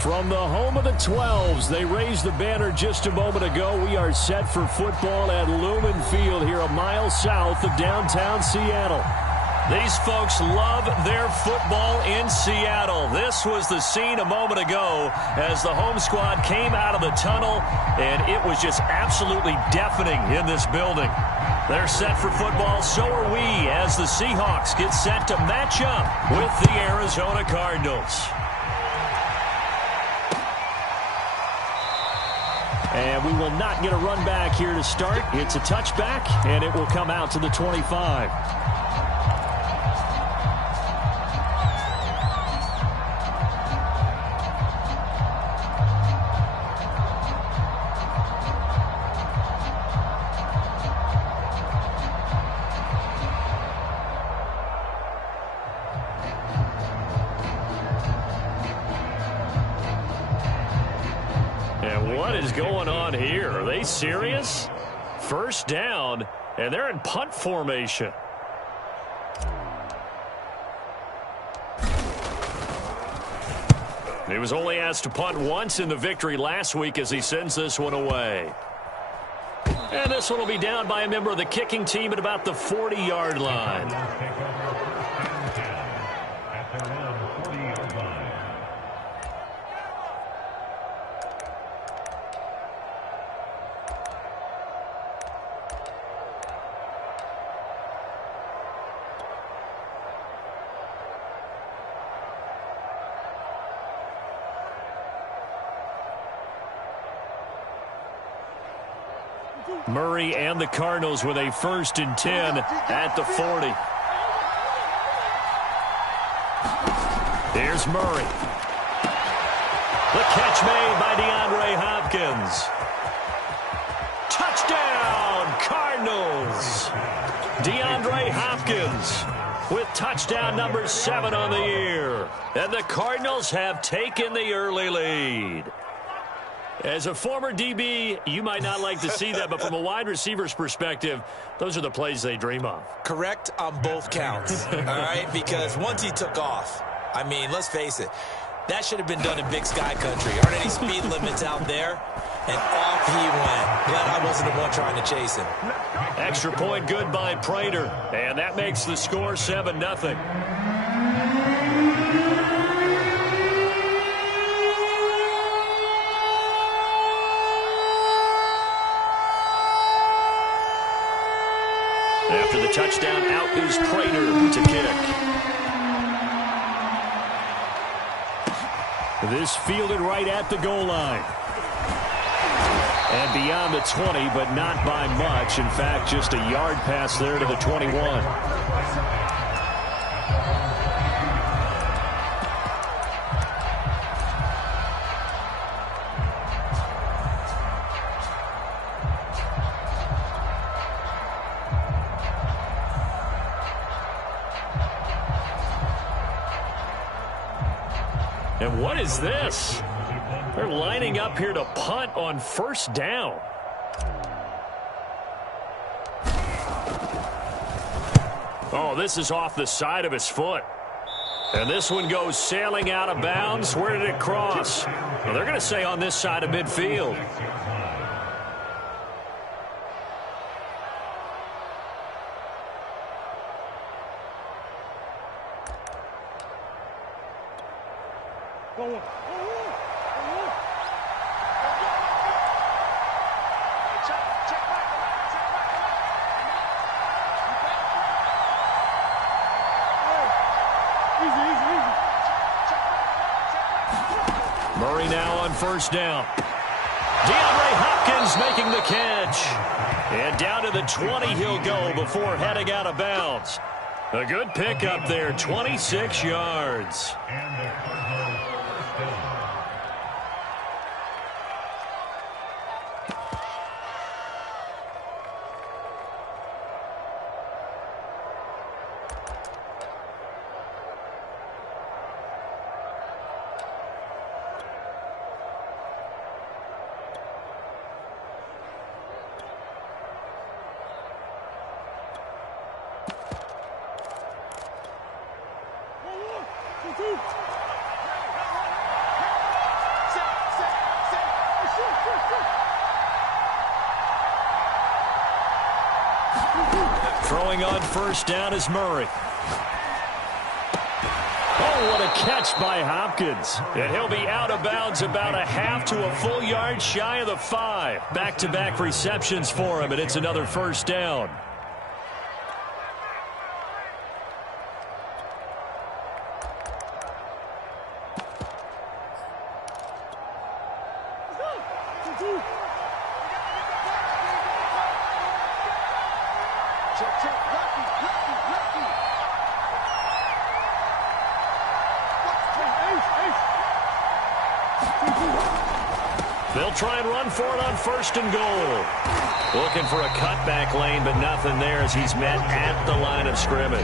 From the home of the 12s, they raised the banner just a moment ago. We are set for football at Lumen Field here a mile south of downtown Seattle. These folks love their football in Seattle. This was the scene a moment ago as the home squad came out of the tunnel, and it was just absolutely deafening in this building. They're set for football, so are we, as the Seahawks get set to match up with the Arizona Cardinals. And we will not get a run back here to start. It's a touchback, and it will come out to the 25. And what is going on here? Are they serious? First down, and they're in punt formation. He was only asked to punt once in the victory last week as he sends this one away. And this one will be down by a member of the kicking team at about the 40-yard line. Murray and the Cardinals with a 1st and 10 at the 40. Here's Murray. The catch made by DeAndre Hopkins. Touchdown, Cardinals. DeAndre Hopkins with touchdown number 7 on the year. And the Cardinals have taken the early lead. As a former DB, you might not like to see that, but from a wide receiver's perspective, those are the plays they dream of. Correct on both counts, all right? Because once he took off, I mean, let's face it, that should have been done in Big Sky Country. Aren't any speed limits out there? And off he went. Glad I wasn't the one trying to chase him. Extra point good by Prater, and that makes the score 7-0. After the touchdown, out is Prater to kick. This fielded right at the goal line. And beyond the 20, but not by much. In fact, just a yard pass there to the 21. And what is this? They're lining up here to punt on 1st down. Oh, this is off the side of his foot. And this one goes sailing out of bounds. Where did it cross? Well, they're going to say on this side of midfield. Murray now on 1st down. DeAndre Hopkins making the catch. And down to the 20 he'll go before heading out of bounds. A good pickup there, 26 yards. Throwing on first down is Murray. Oh, what a catch by Hopkins. And he'll be out of bounds about a half to a full yard shy of the 5. Back-to-back receptions for him, and it's another first down. They'll try and run for it on first and goal. Looking for a cutback lane, but nothing there as he's met at the line of scrimmage.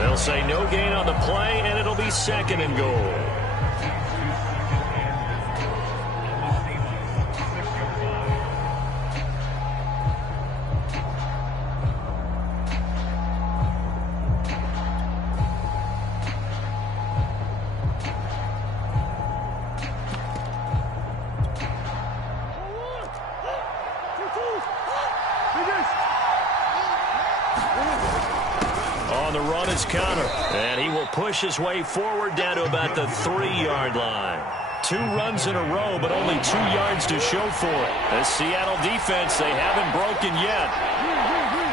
They'll say no gain on the play, and it'll be second and goal. On the run is Connor, and he will push his way forward down to about the 3-yard line. 2 runs in a row, but only 2 yards to show for it. The Seattle defense, they haven't broken yet.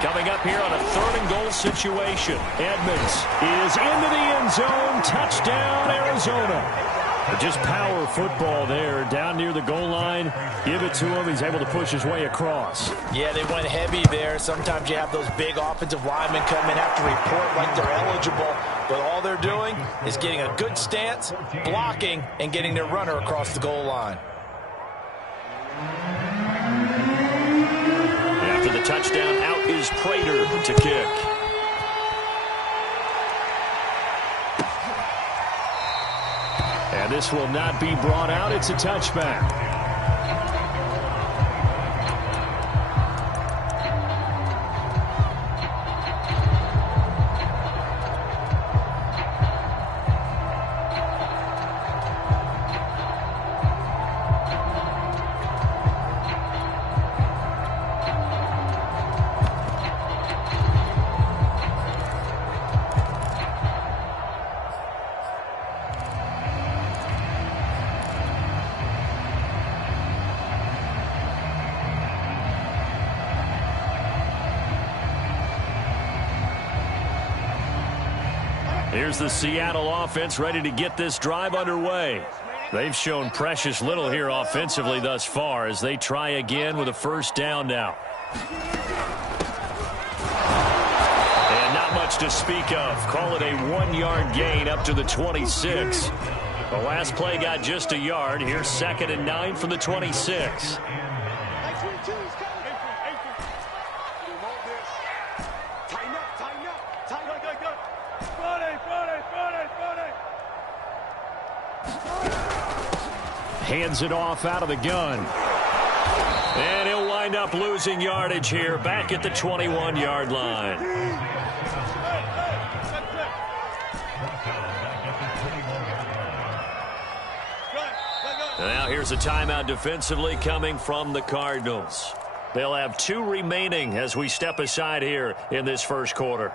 Coming up here on a 3rd and goal situation. Edmonds is into the end zone. Touchdown, Arizona. Just power football there down near the goal line. Give it to him. He's able to push his way across. Yeah, they went heavy there. Sometimes you have those big offensive linemen come in, have to report like they're eligible. But all they're doing is getting a good stance, blocking, and getting their runner across the goal line. After the touchdown, out is Prater to kick. And this will not be brought out. It's a touchback. Here's the Seattle offense ready to get this drive underway. They've shown precious little here offensively thus far as they try again with a first down now. And not much to speak of. Call it a 1-yard gain up to the 26. The last play got just a yard. Here's 2nd and 9 from the 26. Hands it off out of the gun. And he'll wind up losing yardage here back at the 21-yard line. Now here's a timeout defensively coming from the Cardinals. They'll have 2 remaining as we step aside here in this first quarter.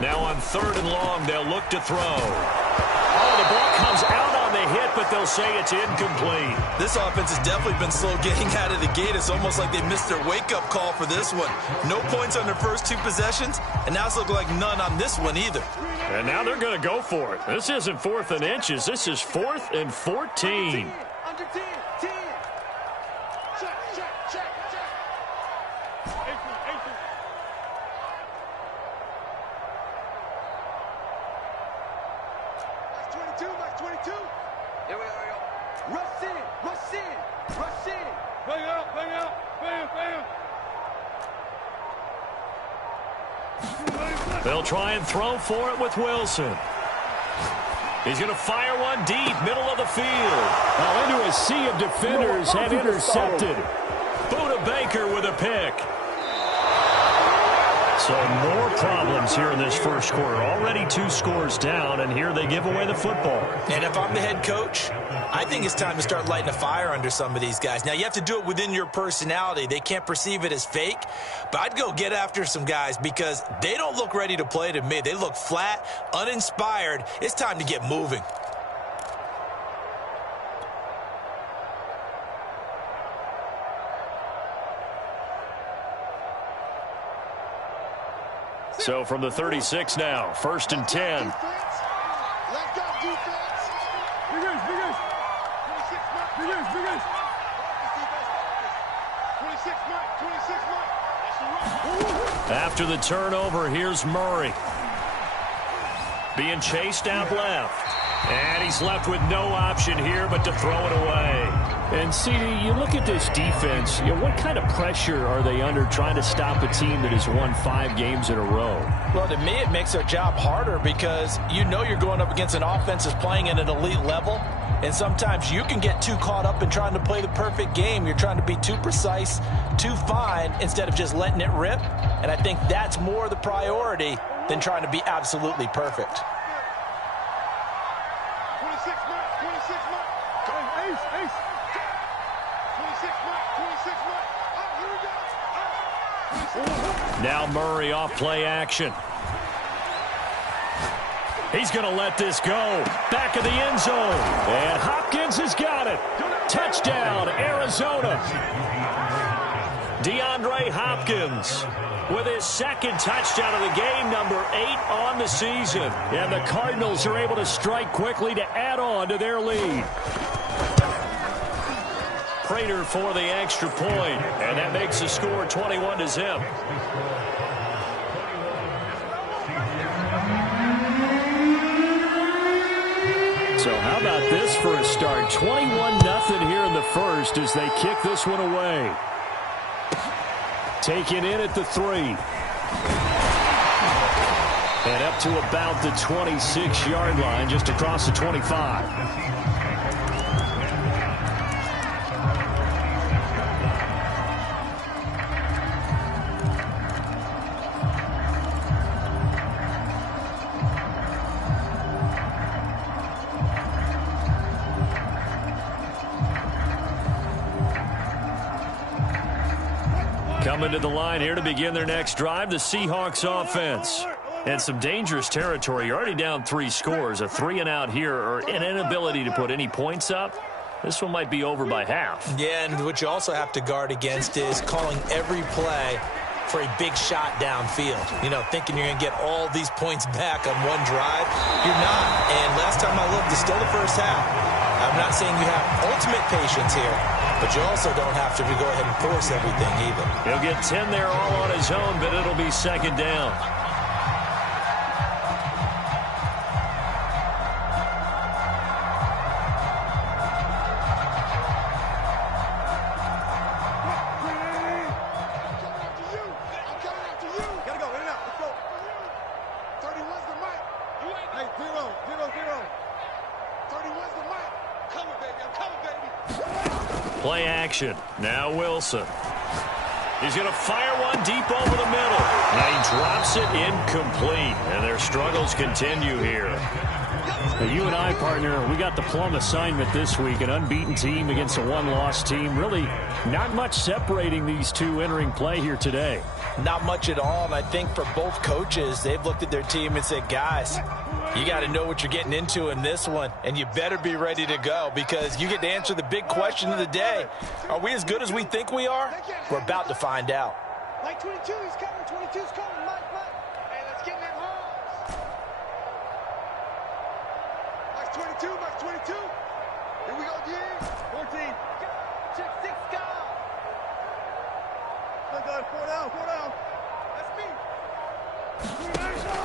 Now on 3rd and long, they'll look to throw. Oh, the ball comes out on the hit, but they'll say it's incomplete. This offense has definitely been slow getting out of the gate. It's almost like they missed their wake-up call for this one. No points on their first 2 possessions, and now it's looking like none on this one either. And now they're going to go for it. This isn't 4th and inches. This is 4th and 14. Under 10. Check. Max 22. Here we go. Rush in. Bang out. Bam. They'll try and throw for it with Wilson. He's going to fire one deep, middle of the field. Well, into a sea of defenders and intercepted. Buda Baker with a pick. So more problems here in this first quarter. Already 2 scores down, and here they give away the football. And if I'm the head coach, I think it's time to start lighting a fire under some of these guys. Now, you have to do it within your personality. They can't perceive it as fake. But I'd go get after some guys because they don't look ready to play to me. They look flat, uninspired. It's time to get moving. So from the 36 now, 1st and 10. Let's go, defense. Bigers. 26 Mike. 26 Mike. After the turnover, here's Murray. Being chased out left. And he's left with no option here but to throw it away. And, CD, you look at this defense, what kind of pressure are they under trying to stop a team that has won 5 games in a row? Well, to me, it makes their job harder because you know you're going up against an offense that's playing at an elite level. And sometimes you can get too caught up in trying to play the perfect game. You're trying to be too precise, too fine, instead of just letting it rip. And I think that's more the priority than trying to be absolutely perfect. 26 Mike. Ace. 26 Mike. Here we go. Now Murray off play action. He's going to let this go. Back of the end zone. And Hopkins has got it. Touchdown, Arizona. DeAndre Hopkins with his 2nd touchdown of the game, number 8 on the season. And the Cardinals are able to strike quickly to add on to their lead. Prater for the extra point, and that makes the score 21-0. So how about this for a start? 21-0 here in the first as they kick this one away. Taken in at the 3. And up to about the 26-yard line, just across the 25. Coming to the line here to begin their next drive, the Seahawks offense. And some dangerous territory. You're already down 3 scores. A 3 and out here, or an inability to put any points up. This one might be over by half. Yeah, and what you also have to guard against is calling every play for a big shot downfield. You know, thinking you're going to get all these points back on one drive. You're not. And last time I looked, it's still the first half. I'm not saying you have ultimate patience here, but you also don't have to go ahead and force everything either. He'll get 10 there all on his own, but it'll be 2nd down. Play action. Now Wilson. He's going to fire one deep over the middle. Now he drops it incomplete. And their struggles continue here. Now you and I, partner, we got the plum assignment this week. An unbeaten team against a one-loss team. Really not much separating these two entering play here today. Not much at all. And I think for both coaches, they've looked at their team and said, guys, you got to know what you're getting into in this one, and you better be ready to go because you get to answer the big question of the day. Are we as good as we think we are? We're about to find out. Mike 22, he's coming. 22's coming. Mike. Hey, let's get in them holes. Mike 22. Here we go, D. 14. Check 6 guys. Look, 4 down. That's me.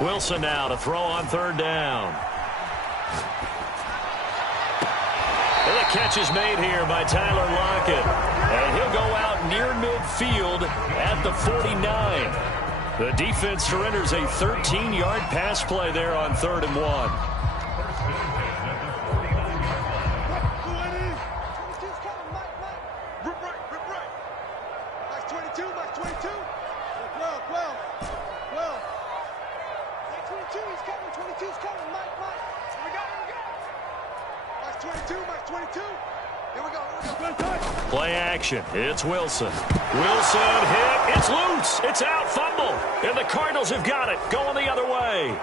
Wilson now to throw on 3rd down. And the catch is made here by Tyler Lockett. And he'll go out near midfield at the 49. The defense surrenders a 13-yard pass play there on 3rd and 1. Play action. It's Wilson. Wilson hit. It's loose. It's out. Fumble. And the Cardinals have got it. Going the other way.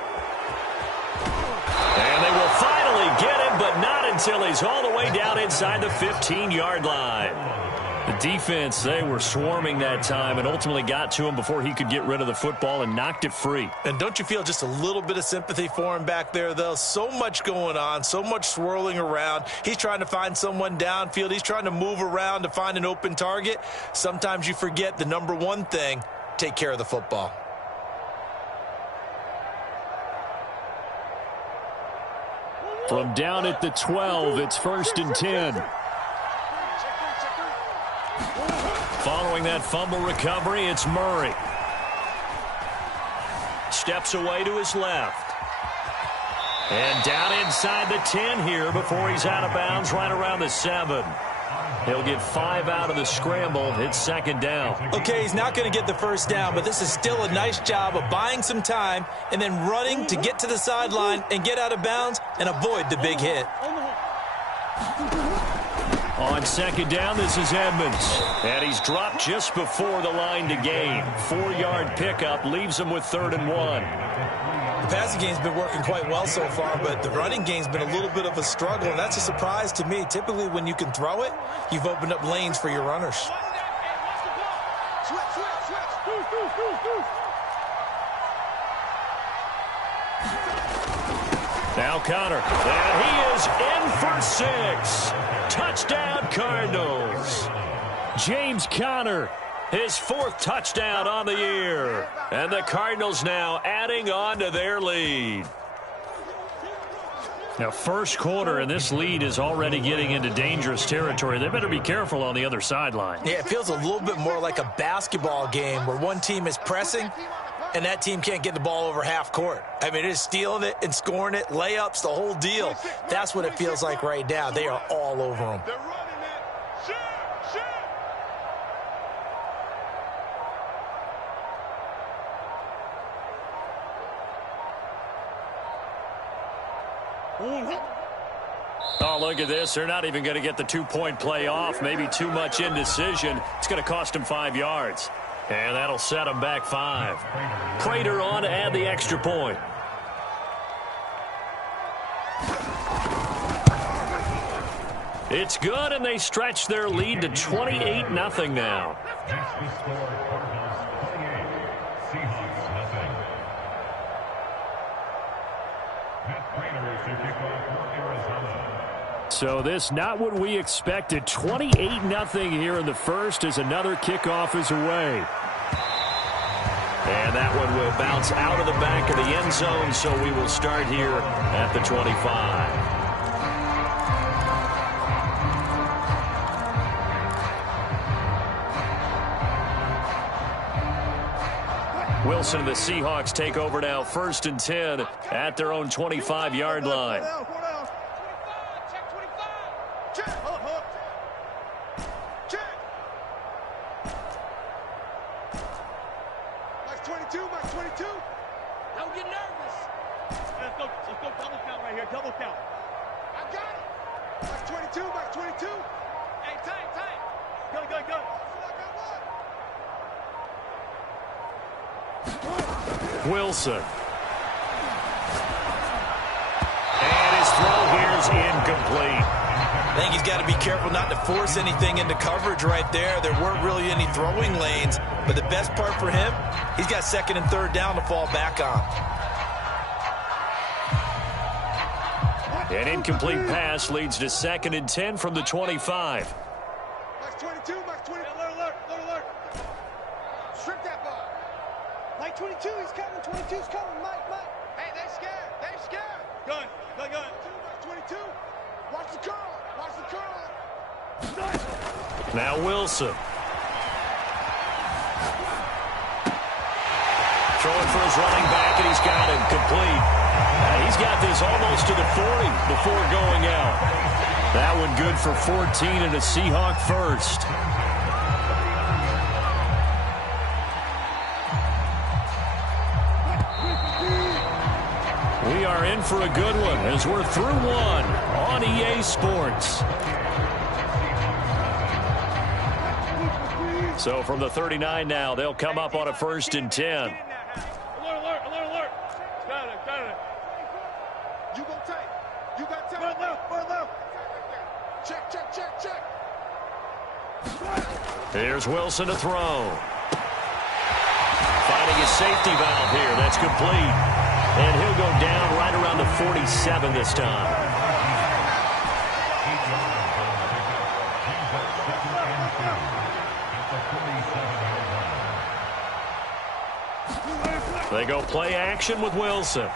And they will finally get him, but not until he's all the way down inside the 15-yard line. The defense, they were swarming that time and ultimately got to him before he could get rid of the football and knocked it free. And don't you feel just a little bit of sympathy for him back there, though? So much going on, so much swirling around. He's trying to find someone downfield. He's trying to move around to find an open target. Sometimes you forget the number one thing, take care of the football. From down at the 12, it's 1st and 10. Following that fumble recovery, it's Murray. Steps away to his left. And down inside the 10 here before he's out of bounds right around the 7. He'll get 5 out of the scramble. It's 2nd down. Okay, he's not going to get the first down, but this is still a nice job of buying some time and then running to get to the sideline and get out of bounds and avoid the big hit. On 2nd down, this is Edmonds. And he's dropped just before the line to gain. 4-yard pickup leaves him with 3rd and 1. The passing game's been working quite well so far, but the running game's been a little bit of a struggle, and that's a surprise to me. Typically, when you can throw it, you've opened up lanes for your runners. Now Connor, and he is in for 6. Touchdown, Cardinals. James Conner, his 4th touchdown on the year. And the Cardinals now adding on to their lead. Now, first quarter, and this lead is already getting into dangerous territory. They better be careful on the other sideline. Yeah, it feels a little bit more like a basketball game where one team is pressing and that team can't get the ball over half court. I mean, it is stealing it and scoring it, layups, the whole deal. That's what it feels like right now. They are all over them. Oh, look at this. They're not even going to get the 2-point play off. Maybe too much indecision. It's going to cost them 5 yards. And that'll set them back 5. Prater on to add the extra point. It's good, and they stretch their lead to 28-0 now. So this not what we expected. 28-0 here in the first as another kickoff is away. And that one will bounce out of the back of the end zone, so we will start here at the 25. Wilson and the Seahawks take over now, 1st and 10 at their own 25-yard line. Don't get nervous. Let's go double count right here. Double count. I got it. Max 22, Max 22. Hey, tight. Go. Wilson. And his throw here is incomplete. I think he's got to be careful not to force anything into coverage right there. There weren't really any throwing lanes, but the best part for him, he's got 2nd and 3rd down to fall back on. An incomplete pass leads to 2nd and 10 from the 25. Max 22, Max 20. Alert. Strip that ball. Mike 22, he's coming. 22's coming. Mike. Hey, they scared. Gun. 22. Watch the curl. Now Wilson. Throwing for his running back, and he's got him complete. He's got this almost to the 40 before going out. That one good for 14 and a Seahawk first. We are in for a good one as we're through one on EA Sports. So from the 39 now, they'll come up on a 1st and 10. Alert, alert, alert, alert. Got it. You go tight. You got time. Run left. Check. Here's Wilson to throw. Finding his safety valve here. That's complete. And he'll go down right around the 47 this time. They go play action with Wilson.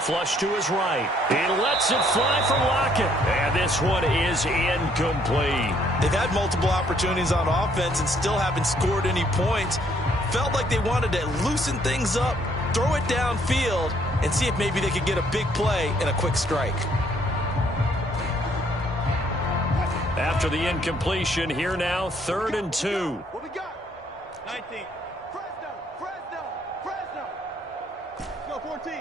Flush to his right. He lets it fly for Lockett. And this one is incomplete. They've had multiple opportunities on offense and still haven't scored any points. Felt like they wanted to loosen things up, throw it downfield, and see if maybe they could get a big play and a quick strike. After the incompletion, here now, 3rd and 2. What we got? 19. Fresno. Go 14.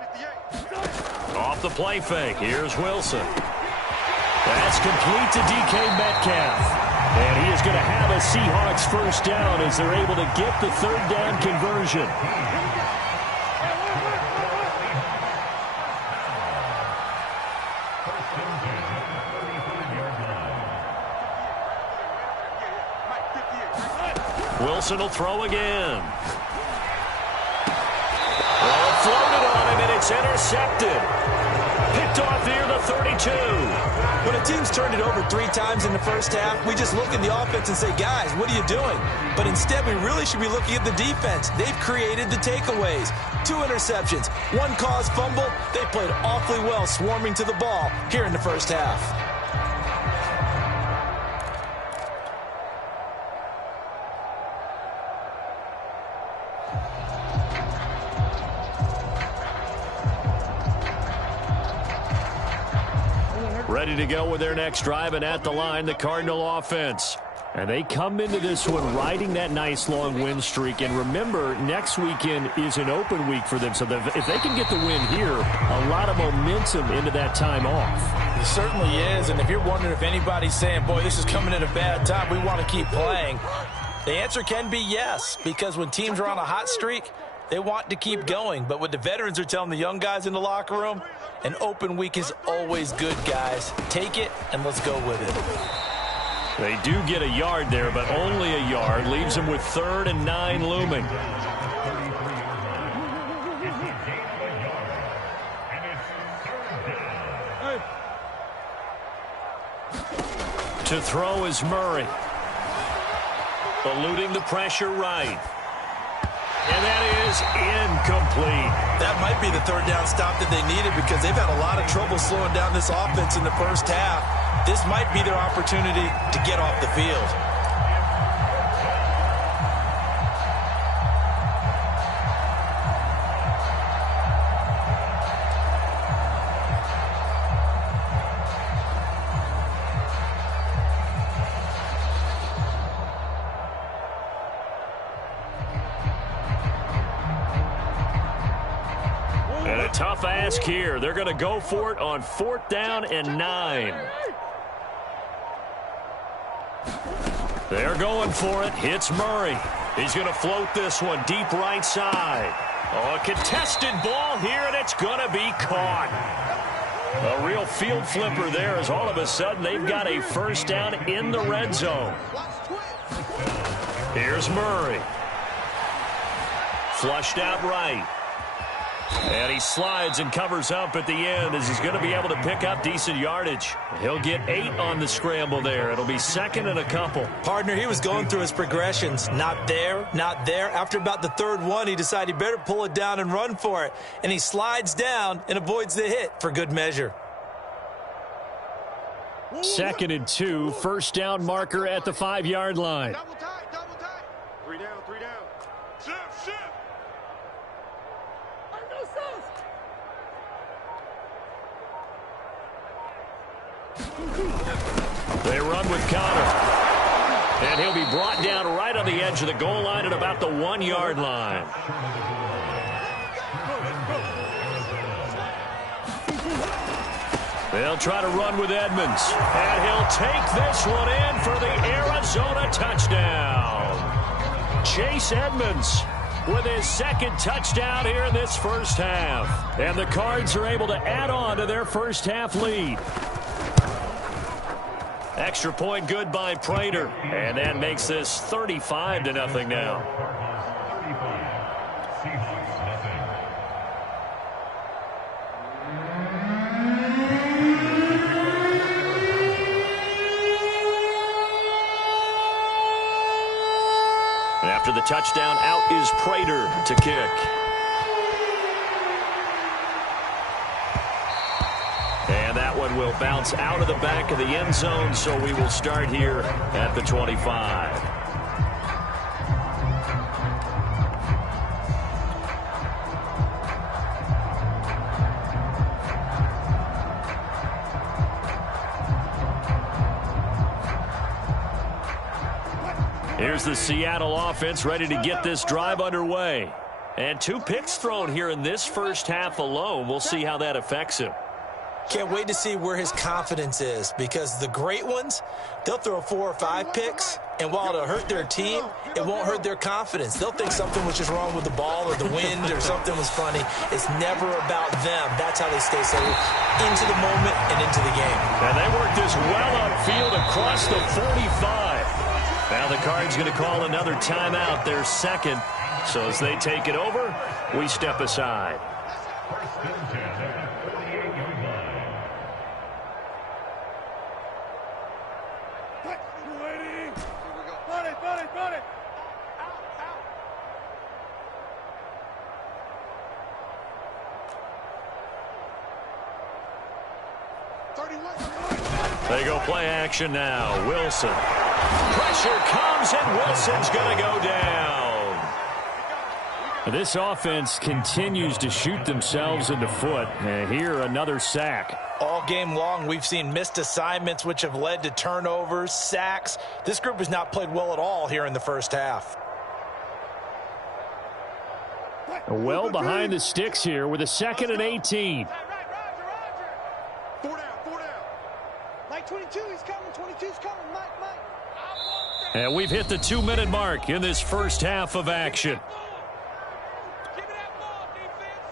58. Off the play fake. Here's Wilson. That's complete to DK Metcalf. And he is going to have a Seahawks first down as they're able to get the 3rd down conversion. Wilson will throw again. Well, it floated on him, and it's intercepted. Picked off here, the 32. When a team's turned it over 3 times in the first half, we just look at the offense and say, guys, what are you doing? But instead, we really should be looking at the defense. They've created the takeaways. 2 interceptions, 1 caused fumble. They played awfully well swarming to the ball here in the first half. Ready to go with their next drive, and at the line, the Cardinal offense. And they come into this one riding that nice long win streak. And remember, next weekend is an open week for them. So if they can get the win here, a lot of momentum into that time off. It certainly is. And if you're wondering if anybody's saying, boy, this is coming at a bad time, we want to keep playing, the answer can be yes. Because when teams are on a hot streak, they want to keep going. But what the veterans are telling the young guys in the locker room, an open week is always good, guys. Take it, and let's go with it. They do get a yard there, but only a yard. Leaves them with 3rd and 9 looming. To throw is Murray. Eluding the pressure right. And that is incomplete. That might be the 3rd down stop that they needed because they've had a lot of trouble slowing down this offense in the first half. This might be their opportunity to get off the field. And a tough ask here. They're going to go for it on 4th down and 9. They're going for it. Hits Murray. He's going to float this one deep right side. Oh, a contested ball here, and it's going to be caught. A real field flipper there as all of a sudden they've got a first down in the red zone. Here's Murray. Flushed out right. And he slides and covers up at the end as he's going to be able to pick up decent yardage. He'll get 8 on the scramble there. It'll be 2nd and a couple. Partner, he was going through his progressions. Not there, not there. After about the 3rd one, he decided he better pull it down and run for it. And he slides down and avoids the hit for good measure. 2nd and 2, first down marker at the 5-yard line. Double tight. They run with Connor. And he'll be brought down right on the edge of the goal line at about the 1-yard line. They'll try to run with Edmonds. And he'll take this one in for the Arizona touchdown. Chase Edmonds with his second touchdown here in this first half. And the Cards are able to add on to their first half lead. Extra point good by Prater. And that makes this 35-0 now. After the touchdown, out is Prater to kick. And that one will bounce out of the back of the end zone, so we will start here at the 25. Here's the Seattle offense ready to get this drive underway. And 2 picks thrown here in this first half alone. We'll see how that affects him. Can't wait to see where his confidence is, because the great ones, they'll throw 4 or 5 picks, and while it'll hurt their team, it won't hurt their confidence. They'll think something was just wrong with the ball or the wind or something was funny. It's never about them. That's how they stay so into the moment and into the game. And they work this well upfield across the 45. Now the Cards going to call another timeout, their second. So as they take it over, we step aside. They go play action now. Wilson. Pressure comes, and Wilson's going to go down. This offense continues to shoot themselves in the foot. And here, another sack. All game long, we've seen missed assignments, which have led to turnovers, sacks. This group has not played well at all here in the first half. Well behind the sticks here with a 2nd and 18. 4 down. 22, he's coming. 22's coming. Mike. And we've hit the 2-minute mark in this first half of action. Give me that ball, defense.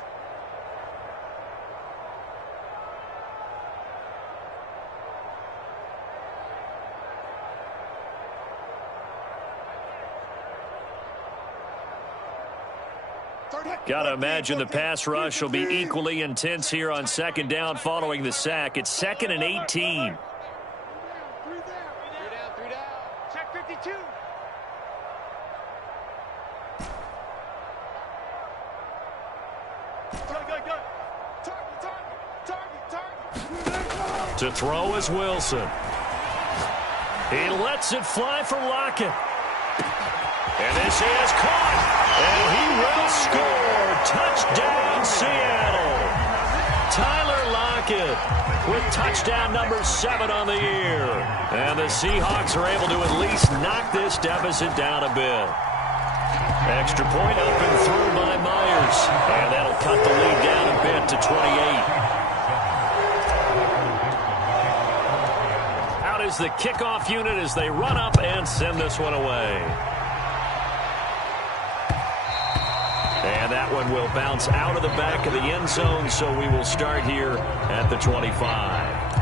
Got to imagine the pass rush will be equally intense here on 2nd down following the sack. It's 2nd and 18. 3 down. Check 52. Target. To throw is Wilson. He lets it fly for Lockett. And this is caught. And he will score. Touchdown, Seattle. Tyler Lockett with touchdown number 7 on the year. And the Seahawks are able to at least knock this deficit down a bit. Extra point up and through by Myers. And that'll cut the lead down a bit to 28. Out is the kickoff unit as they run up and send this one away. And that one will bounce out of the back of the end zone, so we will start here at the 25.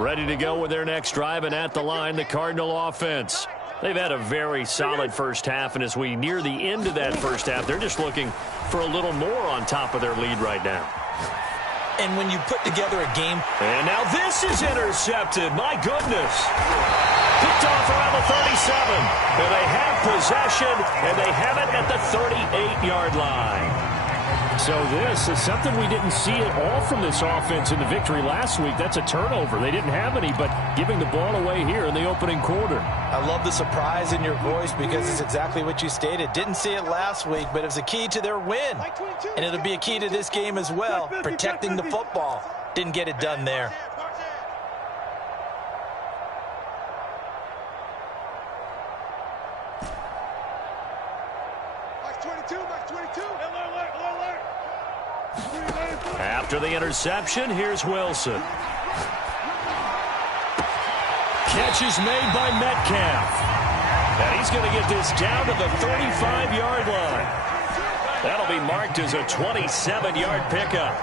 Ready to go with their next drive, and at the line, the Cardinal offense. They've had a very solid first half, and as we near the end of that first half, they're just looking for a little more on top of their lead right now. And when you put together a game... And now this is intercepted. My goodness. Picked off around the 37. And they have possession, and they have it at the 38-yard line. So this is something we didn't see at all from this offense in the victory last week. That's a turnover. They didn't have any, but giving the ball away here in the opening quarter. I love the surprise in your voice because it's exactly what you stated. Didn't see it last week, but it was a key to their win. And it'll be a key to this game as well, protecting the football. Didn't get it done there. After the interception, here's Wilson. Catch is made by Metcalf. And he's going to get this down to the 35-yard line. That'll be marked as a 27-yard pickup.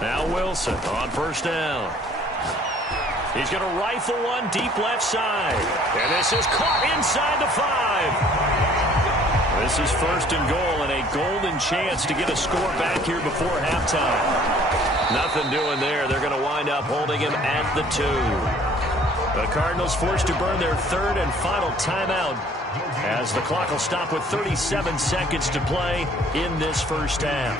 Now Wilson on first down. He's going to rifle one deep left side. And this is caught inside the 5. This is first and goal and a golden chance to get a score back here before halftime. Nothing doing there. They're going to wind up holding him at the 2. The Cardinals forced to burn their third and final timeout as the clock will stop with 37 seconds to play in this first half.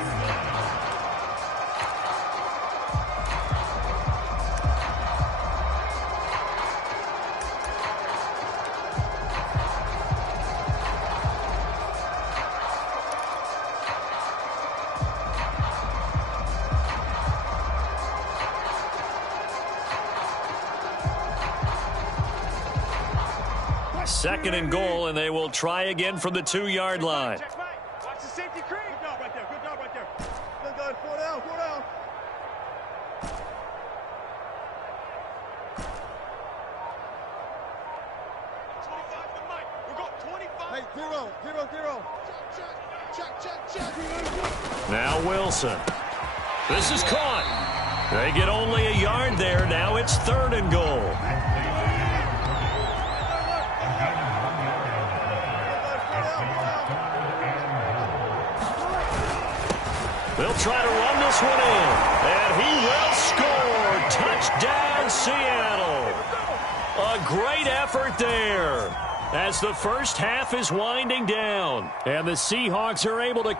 Second and goal, and they will try again from the 2-yard line. Watch the safety creep. Good job right there. Good job right there. Good God, 4 down, 4 down. 25 to Mike. We're going 25. Hey, 0. Check. Now Wilson. This is caught. They get only a yard there. Now it's third and goal. They'll try to run this one in. And he will score. Touchdown, Seattle. A great effort there as the first half is winding down. And the Seahawks are able to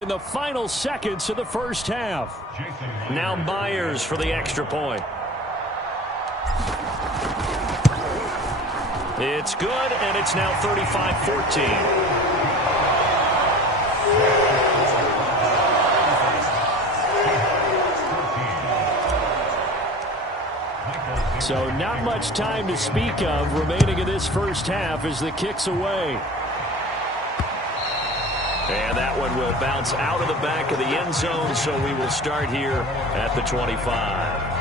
in the final seconds of the first half. Now Myers for the extra point. It's good, and it's now 35-14. So not much time to speak of remaining in this first half as the kick's away. And that one will bounce out of the back of the end zone, so we will start here at the 25.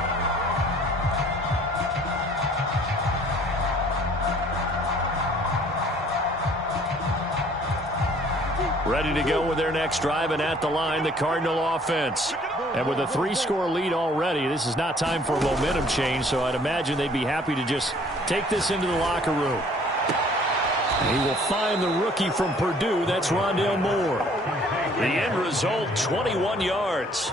Ready to go with their next drive, and at the line, the Cardinal offense. And with a 3-score lead already, this is not time for a momentum change, so I'd imagine they'd be happy to just take this into the locker room. And he will find the rookie from Purdue. That's Rondale Moore. The end result, 21 yards.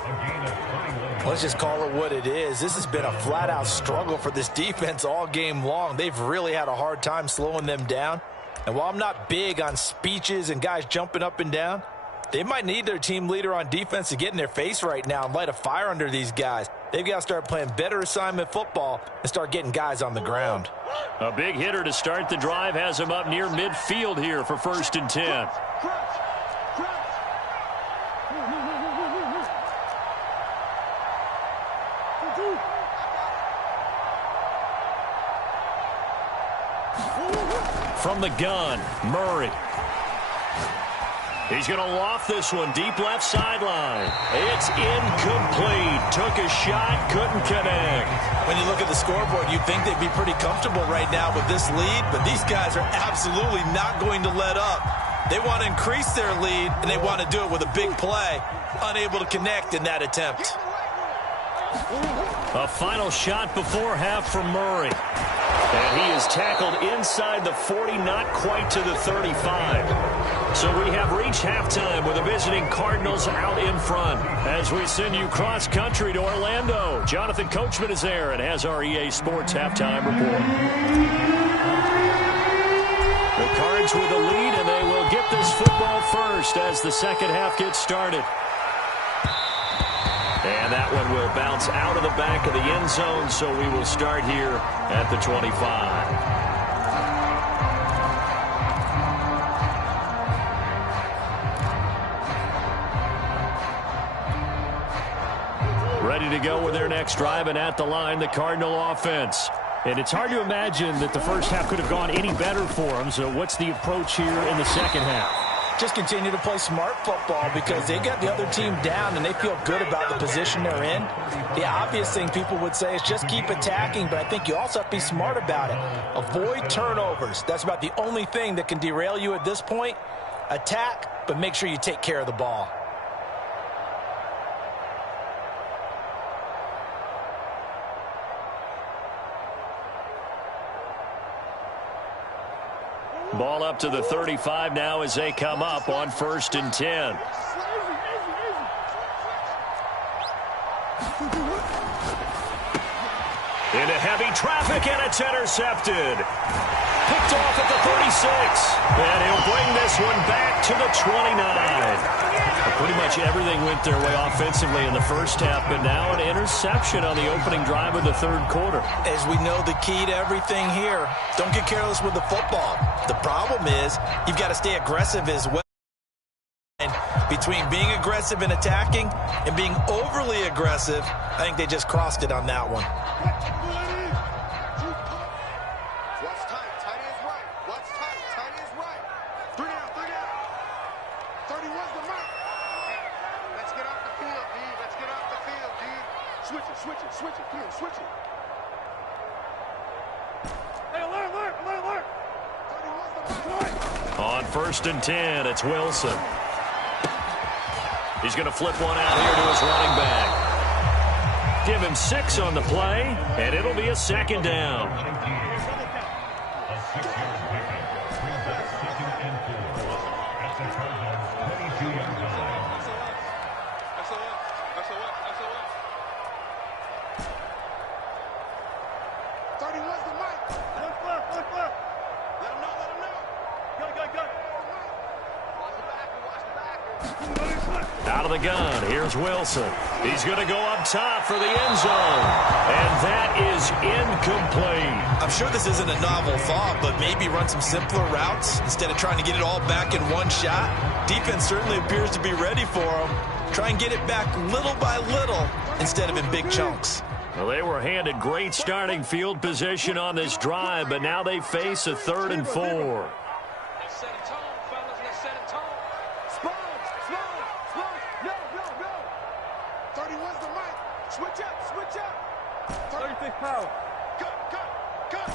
Let's just call it what it is. This has been a flat-out struggle for this defense all game long. They've really had a hard time slowing them down. And while I'm not big on speeches and guys jumping up and down, they might need their team leader on defense to get in their face right now and light a fire under these guys. They've got to start playing better assignment football and start getting guys on the ground. A big hitter to start the drive has him up near midfield here for first and 10. From the gun, Murray. He's going to loft this one deep left sideline. It's incomplete. Took a shot, couldn't connect. When you look at the scoreboard, you'd think they'd be pretty comfortable right now with this lead, but these guys are absolutely not going to let up. They want to increase their lead, and they want to do it with a big play. Unable to connect in that attempt. A final shot before half from Murray. And he is tackled inside the 40, not quite to the 35. So we have reached halftime with the visiting Cardinals out in front. As we send you cross-country to Orlando, Jonathan Coachman is there and has our EA Sports halftime report. The Cards with the lead, and they will get this football first as the second half gets started. And that one will bounce out of the back of the end zone, so we will start here at the 25. Ready to go with their next drive, and at the line, the Cardinal offense. And it's hard to imagine that the first half could have gone any better for them, so what's the approach here in the second half? Just continue to play smart football because they got the other team down and they feel good about the position they're in. The obvious thing people would say is just keep attacking, but I think you also have to be smart about it. Avoid turnovers. That's about the only thing that can derail you at this point. Attack, but make sure you take care of the ball. Ball up to the 35 now as they come up on 1st and 10. Into heavy traffic, and it's intercepted. Picked off at the 36. And he'll bring this one back to the 29. Pretty much everything went their way offensively in the first half, but now an interception on the opening drive of the third quarter. As we know, the key to everything here, don't get careless with the football. The problem is you've got to stay aggressive as well. And between being aggressive and attacking and being overly aggressive, I think they just crossed it on that one. What's tight? Tight is right. What's tight? Tight is right. 3 down, 3 down. 31's the mark. Let's get off the field, D. Let's get off the field, D. Switch it, switch it, switch it. Come on, switch it. Hey, alert, alert, alert, alert. 31's the mark. On 1st and 10, it's Wilson. He's going to flip one out here to his running back. Give him 6 on the play, and it'll be a second down. Out of the gun, here's Wilson. He's going to go up top for the end zone. And that is incomplete. I'm sure this isn't a novel thought, but maybe run some simpler routes instead of trying to get it all back in one shot. Defense certainly appears to be ready for him. Try and get it back little by little instead of in big chunks. Well, they were handed great starting field position on this drive, but now they face a 3rd and 4. Let's set a tone, fellas. Let's set a tone. Slow, slow, slow. No, no, no. 31's the mic. Switch up, switch up. 36 power. Cut, cut, cut.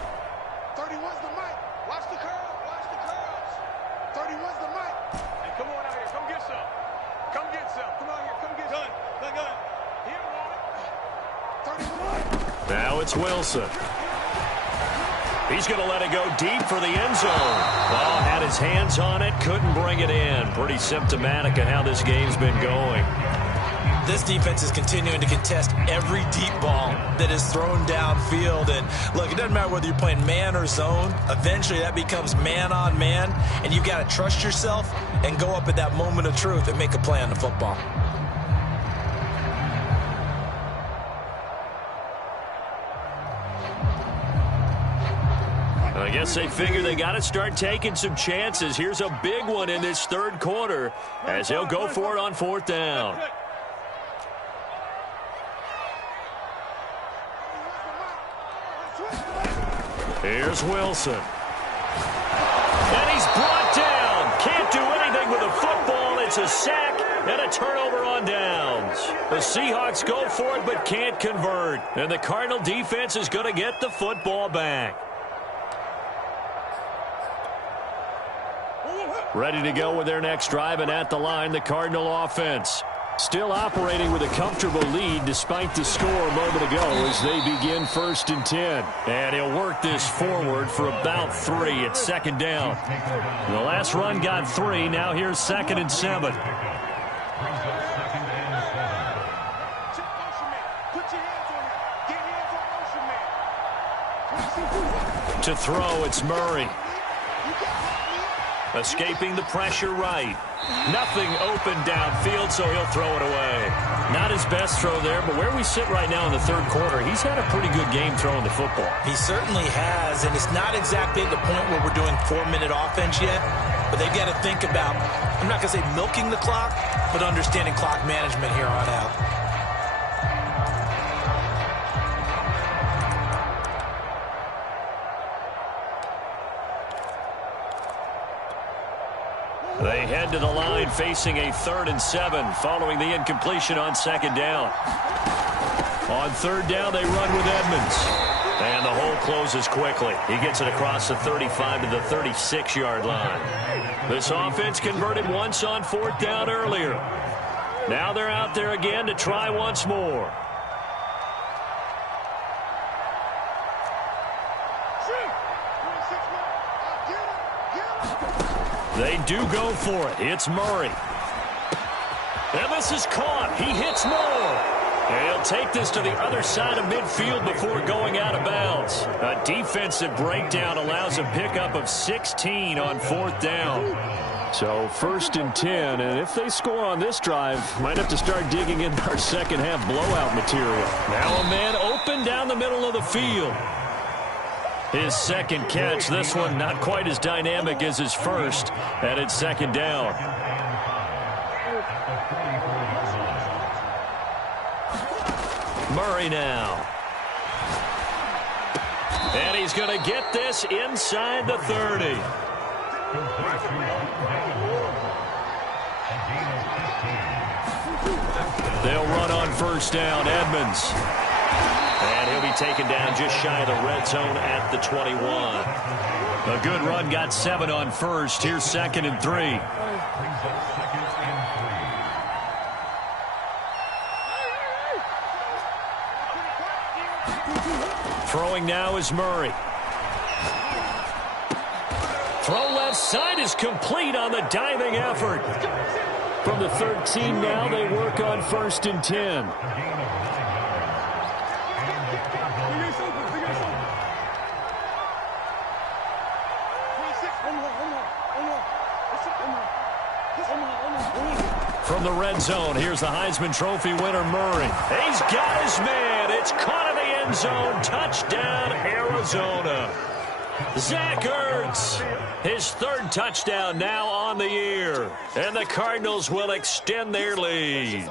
31's the mic. Watch the curl, watch the curls. 31's the mic. Hey, come on out here. Come get some. Come get some. Come out here. Come get some. Gun, gun. He don't want it. 31. Now it's Wilson. He's going to let it go deep for the end zone. Well, had his hands on it, couldn't bring it in. Pretty symptomatic of how this game's been going. This defense is continuing to contest every deep ball that is thrown downfield. And look, it doesn't matter whether you're playing man or zone. Eventually that becomes man on man, and you've got to trust yourself and go up at that moment of truth and make a play on the football. I guess they figure they got to start taking some chances. Here's a big one in this third quarter as he'll go for it on 4th down. Here's Wilson. And he's brought down. Can't do anything with the football. It's a sack and a turnover on downs. The Seahawks go for it but can't convert. And the Cardinal defense is going to get the football back. Ready to go with their next drive, and at the line, the Cardinal offense. Still operating with a comfortable lead despite the score a moment ago as they begin 1st and 10. And he'll work this forward for about 3 at 2nd down. The last run got 3. Now here's 2nd and 7. To throw, it's Murray. Escaping the pressure right. Nothing open downfield, so he'll throw it away. Not his best throw there, but where we sit right now in the 3rd quarter, he's had a pretty good game throwing the football. He certainly has, and it's not exactly at the point where we're doing 4-minute offense yet, but they've got to think about, I'm not going to say milking the clock, but understanding clock management here on out. They head to the line facing a 3rd and 7 following the incompletion on 2nd down. On 3rd down, they run with Edmonds. And the hole closes quickly. He gets it across the 35 to the 36-yard line. This offense converted once on 4th down earlier. Now they're out there again to try once more. They do go for it. It's Murray. And this is caught. He hits more. And he'll take this to the other side of midfield before going out of bounds. A defensive breakdown allows a pickup of 16 on 4th down. So 1st and 10, and if they score on this drive, might have to start digging into our second half blowout material. Now a man open down the middle of the field. His 2nd catch, this one not quite as dynamic as his first, and it's 2nd down. Murray now. And he's going to get this inside the 30. They'll run on 1st down. Edmonds. And he'll be taken down just shy of the red zone at the 21. A good run, got 7 on 1st. Here's 2nd and 3. Throwing now is Murray. Throw left side is complete on the diving effort. From the 13 now, they work on 1st and 10. From the red zone, here's the Heisman Trophy winner, Murray. He's got his man. It's caught in the end zone. Touchdown, Arizona. Zach Ertz, his 3rd touchdown now on the year. And the Cardinals will extend their lead.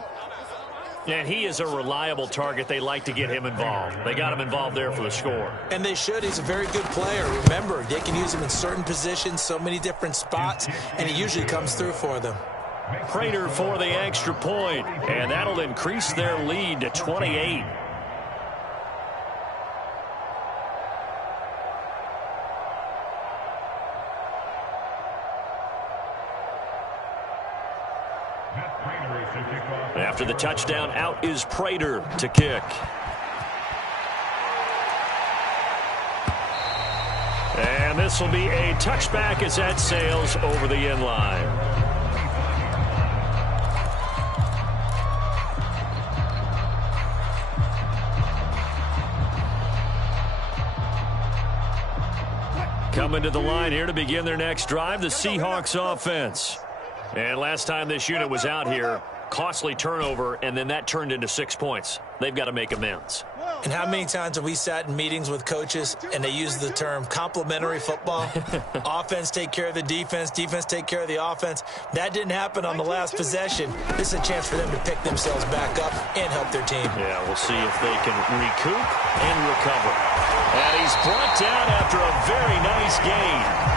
And he is a reliable target. They like to get him involved. They got him involved there for the score. And they should. He's a very good player. Remember, they can use him in certain positions, so many different spots, and he usually comes through for them. Prater for the extra point, and that'll increase their lead to 28. After the touchdown, out is Prater to kick. And this will be a touchback as that sails over the end line. Coming to the line here to begin their next drive, the Seahawks offense. And last time this unit was out here, costly turnover, and then that turned into 6 points. They've got to make amends. And how many times have we sat in meetings with coaches and they use the term complementary football? Offense take care of the defense, defense take care of the offense. That didn't happen on the last possession. This is a chance for them to pick themselves back up and help their team. Yeah, we'll see if they can recoup and recover. And he's brought down after a very nice gain.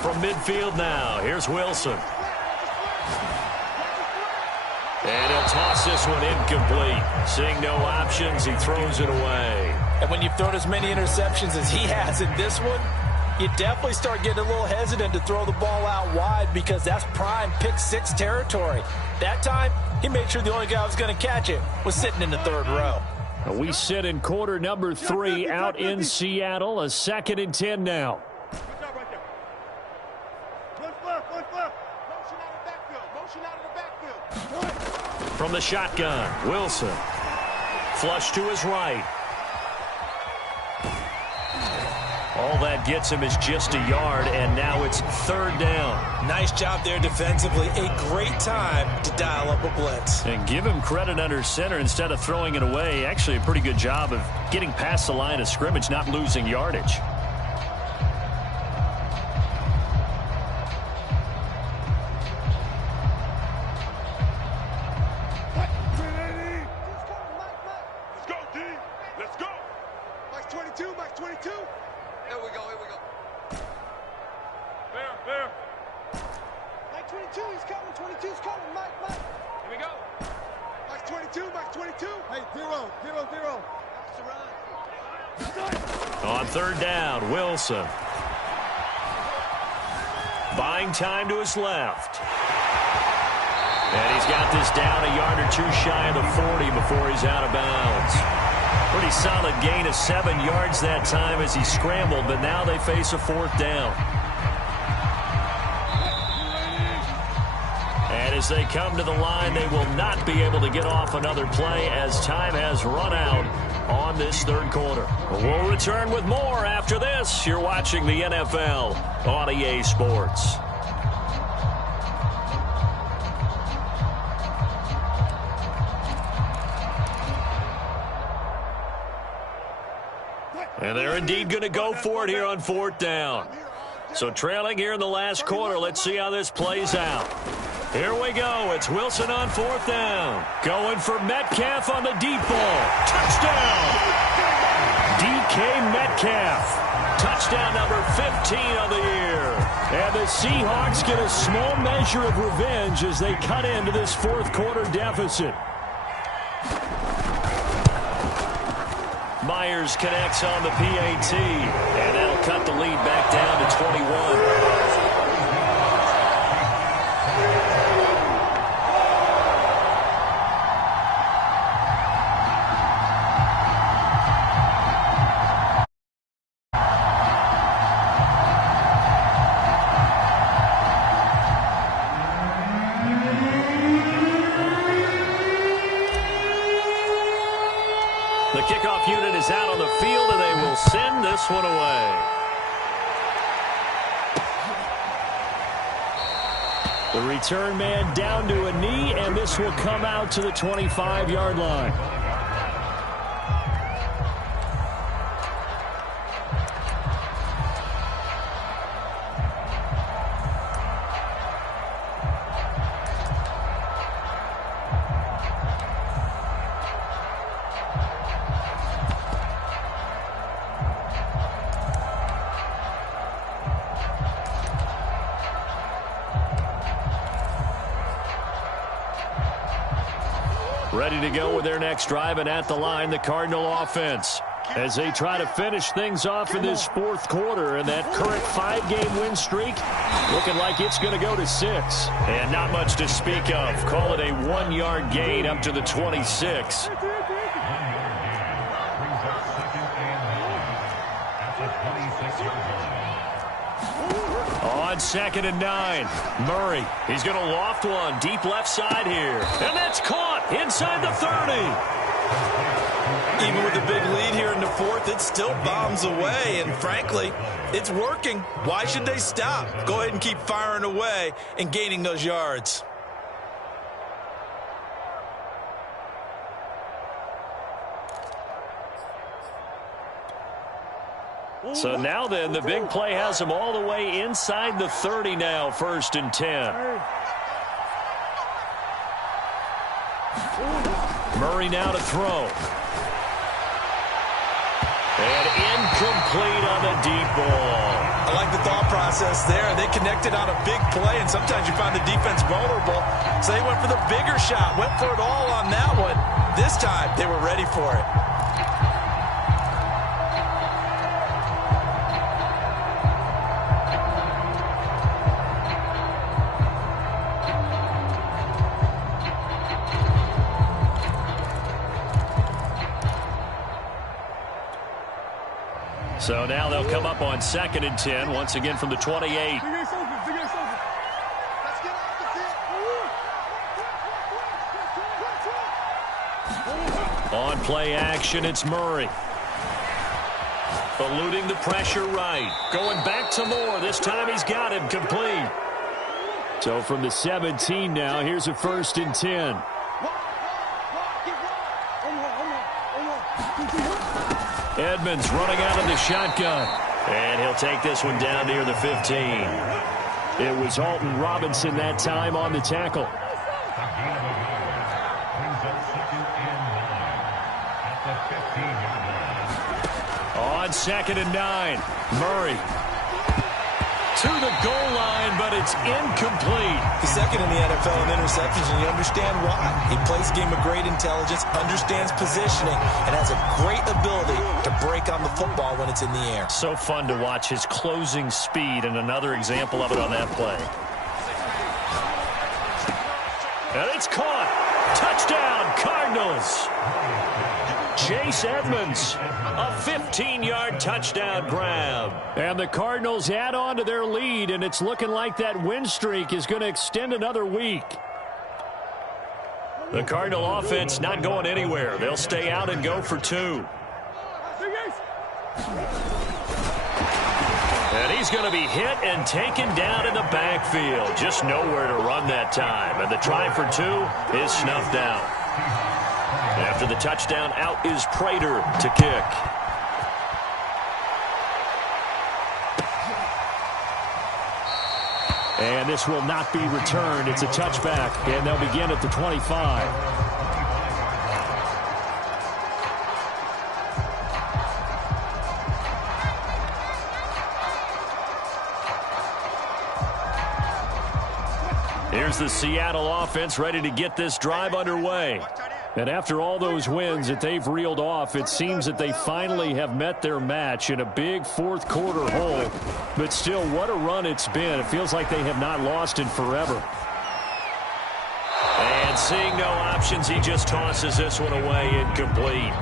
From midfield now, here's Wilson. And he'll toss this one incomplete. Seeing no options, he throws it away. And when you've thrown as many interceptions as he has in this one, you definitely start getting a little hesitant to throw the ball out wide because that's prime pick-6 territory. That time, he made sure the only guy who was going to catch it was sitting in the third row. We sit in quarter number 3 out in Seattle. A 2nd and 10 now. Good job right there. One left, one left. Motion out of the backfield. Motion out of the backfield. From the shotgun, Wilson. Flush to his right. All that gets him is just a yard, and now it's 3rd down. Nice job there defensively. A great time to dial up a blitz. And give him credit under center instead of throwing it away. Actually, a pretty good job of getting past the line of scrimmage, not losing yardage. Let's go, D. Let's go. Mike's 22, Mike's 22. Here we go, here we go. Fair. Mike 22, he's coming, 22's coming, Mike. Here we go. Mike's 22, Mike's 22. Hey, 0. That's the run. On 3rd down, Wilson. Buying time to his left. And he's got this down a yard or 2 shy of the 40 before he's out of bounds. Pretty solid gain of 7 yards that time as he scrambled, but now they face a 4th down. And as they come to the line, they will not be able to get off another play as time has run out on this 3rd quarter. We'll return with more after this. You're watching the NFL on EA Sports. And they're indeed going to go for it here on 4th down. So trailing here in the last quarter, let's see how this plays out. Here we go. It's Wilson on 4th down. Going for Metcalf on the deep ball. Touchdown! DK Metcalf. Touchdown number 15 of the year. And the Seahawks get a small measure of revenge as they cut into this 4th quarter deficit. Myers connects on the PAT, and that'll cut the lead back down to 21. The kickoff unit is out on the field, and they will send this one away. The return man down to a knee, and this will come out to the 25-yard line. Ready to go with their next drive, and at the line, the Cardinal offense, as they try to finish things off in this 4th quarter, and that current 5-game win streak looking like it's going to go to 6. And not much to speak of. Call it a 1-yard gain up to the 26. On 2nd and 9, Murray. He's going to loft one deep left side here. And that's caught inside the 30. Even with a big lead here in the 4th, it still bombs away. And frankly, it's working. Why should they stop? Go ahead and keep firing away and gaining those yards. So now then, the big play has him all the way inside the 30 now, 1st and 10. Murray now to throw. And incomplete on the deep ball. I like the thought process. process there. They connected on a big play, and sometimes you find the defense vulnerable. So they went for the bigger shot, went for it all on that one. This time, they were ready for it. So now they'll come up on 2nd and 10, once again from the 28. On play action, it's Murray. Eluding the pressure right. Going back to Moore. This time he's got him complete. So from the 17 now, here's a 1st and 10. Edmonds running out of the shotgun. And he'll take this one down near the 15. It was Alton Robinson that time on the tackle. On 2nd and 9, Murray to the goal line, but it's incomplete. He's second in the NFL in interceptions, and you understand why. He plays a game of great intelligence, understands positioning, and has a great ability to break on the football when it's in the air. So fun to watch his closing speed, and another example of it on that play. And it's caught. Touchdown, Cardinals. Chase Edmonds, a 15-yard touchdown grab. And the Cardinals add on to their lead, and it's looking like that win streak is going to extend another week. The Cardinal offense not going anywhere. They'll stay out and go for 2. And he's going to be hit and taken down in the backfield. Just nowhere to run that time. And the try for 2 is snuffed out. After the touchdown, out is Prater to kick. And this will not be returned. It's a touchback, and they'll begin at the 25. Here's the Seattle offense ready to get this drive underway. And after all those wins that they've reeled off, it seems that they finally have met their match in a big fourth-quarter hole. But still, what a run it's been. It feels like they have not lost in forever. And seeing no options, he just tosses this one away incomplete.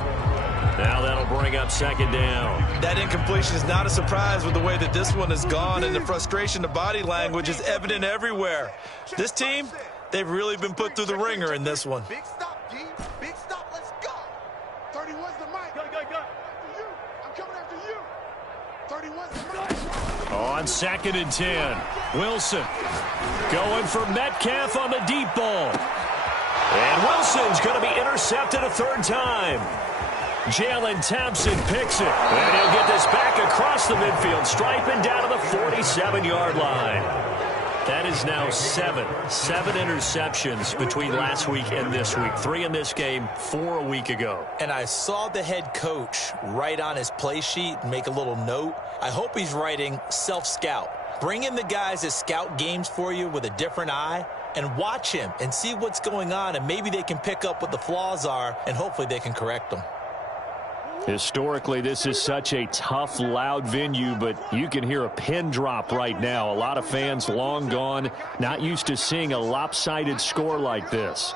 Now that'll bring up 2nd down. That incompletion is not a surprise with the way that this one has gone, and the frustration, the body language is evident everywhere. This team, they've really been put through the ringer in this one. Big stop, G. Big stop. Let's go. 31's the mic. Go. After you. I'm coming after you. 31's the mic. On 2nd and 10, Wilson going for Metcalf on the deep ball. And Wilson's going to be intercepted a 3rd time. Jalen Thompson picks it. And he'll get this back across the midfield stripe and down to the 47-yard line. That is now 7 interceptions between last week and this week. 3 in this game, 4 a week ago. And I saw the head coach write on his play sheet, make a little note. I hope he's writing self-scout. Bring in the guys that scout games for you with a different eye and watch him and see what's going on, and maybe they can pick up what the flaws are, and hopefully they can correct them. Historically, this is such a tough, loud venue, but you can hear a pin drop right now. A lot of fans long gone, not used to seeing a lopsided score like this.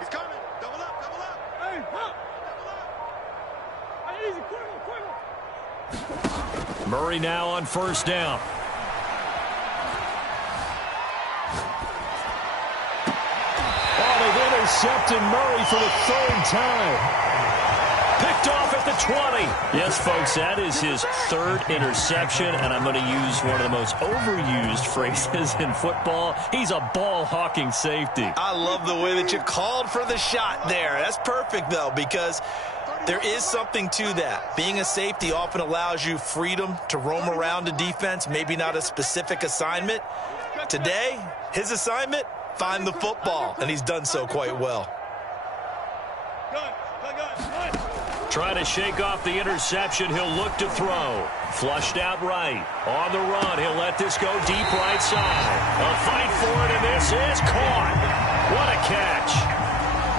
He's coming. Double up. Hey, huh? Double up. Murray now on 1st down. Intercepted Murray for the 3rd time. Picked off at the 20. Yes, folks, that is his 3rd interception, and I'm going to use one of the most overused phrases in football. He's a ball-hawking safety. I love the way that you called for the shot there. That's perfect, though, because there is something to that. Being a safety often allows you freedom to roam around a defense, maybe not a specific assignment. Today, his assignment, find the football, and he's done so quite well. Trying to shake off the interception. He'll look to throw. Flushed out right. On the run. He'll let this go deep right side. A fight for it, and this is caught. What a catch.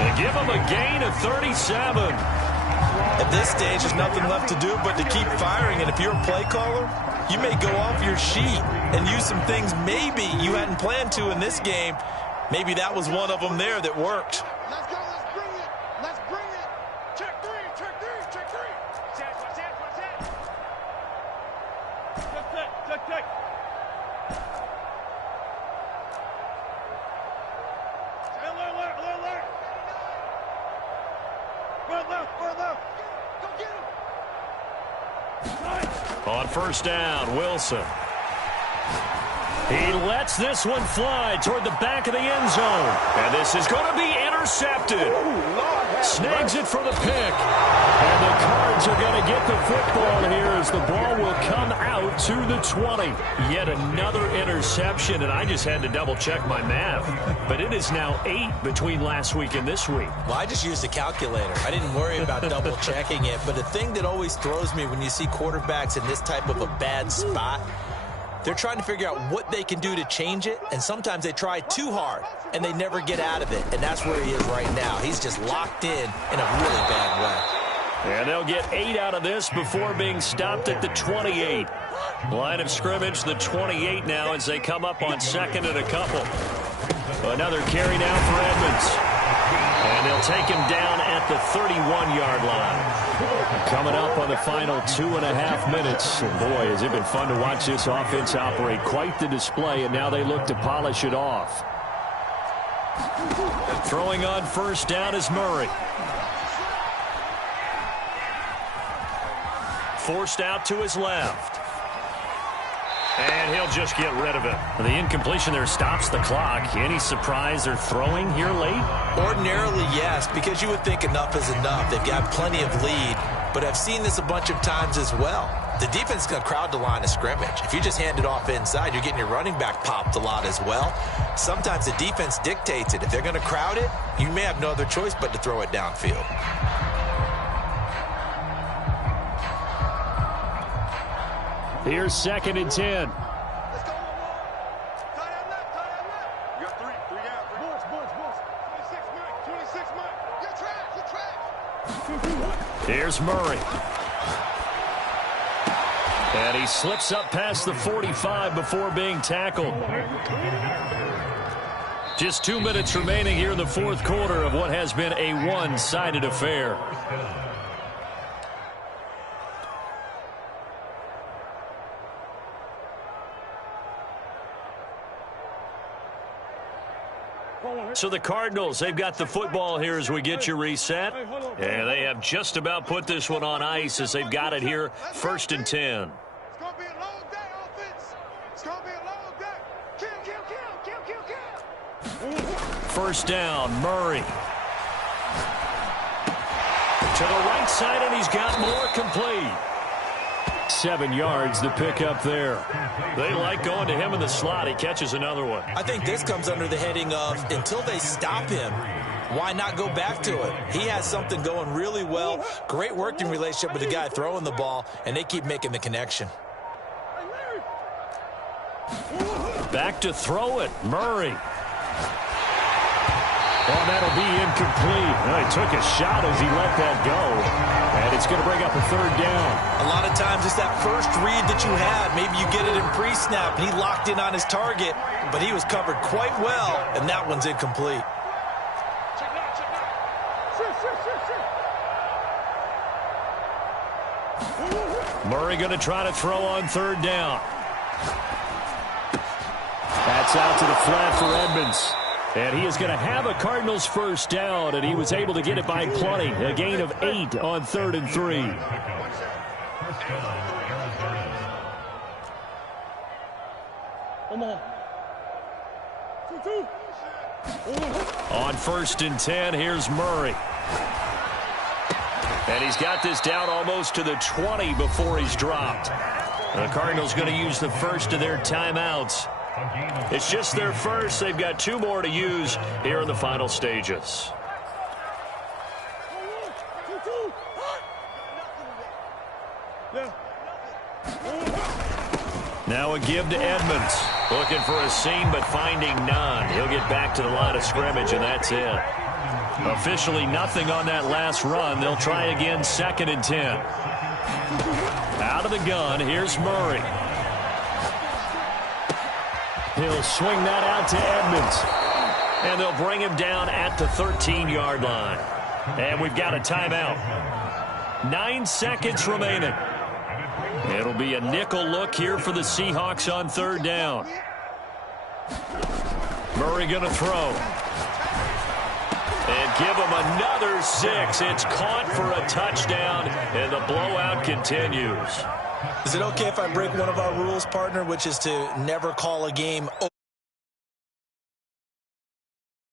And give him a gain of 37. At this stage, there's nothing left to do but to keep firing. And if you're a play caller, you may go off your sheet and use some things maybe you hadn't planned to in this game. Maybe that was one of them there that worked. Let's go. Let's bring it. Let's bring it. Check three. Check three. Check three. Check. What's that? What's that? Check. Alert. Run left. Go get him. On first down, Wilson. He lets this one fly toward the back of the end zone. And this is going to be intercepted. Snags it for the pick. And the Cards are going to get the football here as the ball will come out to the 20. Yet another interception, and I just had to double-check my math. But it is now 8 between last week and this week. Well, I just used a calculator. I didn't worry about double-checking it. But the thing that always throws me when you see quarterbacks in this type of a bad spot, they're trying to figure out what they can do to change it, and sometimes they try too hard, and they never get out of it, and that's where he is right now. He's just locked in a really bad way. And they'll get 8 out of this before being stopped at the 28. Line of scrimmage, the 28 now as they come up on second and a couple. Another carry now for Edmonds. And they'll take him down at the 31-yard line. Coming up on the final 2.5 minutes. And boy, has it been fun to watch this offense operate. Quite the display, and now they look to polish it off. Throwing on first down is Murray. Forced out to his left. And he'll just get rid of it. The incompletion there stops the clock. Any surprise they're throwing here late? Ordinarily, yes, because you would think enough is enough. They've got plenty of lead, but I've seen this a bunch of times as well. The defense is going to crowd the line of scrimmage. If you just hand it off inside, you're getting your running back popped a lot as well. Sometimes the defense dictates it. If they're going to crowd it, you may have no other choice but to throw it downfield. Here's 2nd and 10. Let's go. Tie that left. You got three down. Boards. 26 Mike. You're trash. Here's Murray. And he slips up past the 45 before being tackled. Just 2 minutes remaining here in the fourth quarter of what has been a one-sided affair. So the Cardinals, they've got the football here as we get you reset. And they have just about put this one on ice as they've got it here, 1st and 10. It's going to be a long day, offense. It's going to be a long day. Kill. First down, Murray. To the right side, and he's got more complete. 7 yards, the pickup there. They like going to him in the slot. He catches another one. I think this comes under the heading of until they stop him, why not go back to it? He has something going really well. Great working relationship with the guy throwing the ball, and they keep making the connection. Back to throw it, Murray. Oh, that'll be incomplete. Well, he took a shot as he let that go. And it's going to bring up a 3rd down. A lot of times it's that first read that you had. Maybe you get it in pre-snap, and he locked in on his target, but he was covered quite well, and that one's incomplete. Murray going to try to throw on 3rd down. That's out to the flat for Edmonds. And he is going to have a Cardinals first down, and he was able to get it by plenty. A gain of 8 on 3rd and 3. On 1st and 10, here's Murray. And he's got this down almost to the 20 before he's dropped. The Cardinals going to use the first of their timeouts. It's just their first. They've got 2 more to use here in the final stages. Now a give to Edmonds. Looking for a seam, but finding none. He'll get back to the line of scrimmage, and that's it. Officially nothing on that last run. They'll try again, 2nd and 10. Out of the gun, here's Murray. He'll swing that out to Edmonds. And they'll bring him down at the 13-yard line. And we've got a timeout. 9 seconds remaining. It'll be a nickel look here for the Seahawks on 3rd down. Murray going to throw. And give him another 6. It's caught for a touchdown, and the blowout continues. Is it okay if I break one of our rules, partner, which is to never call a game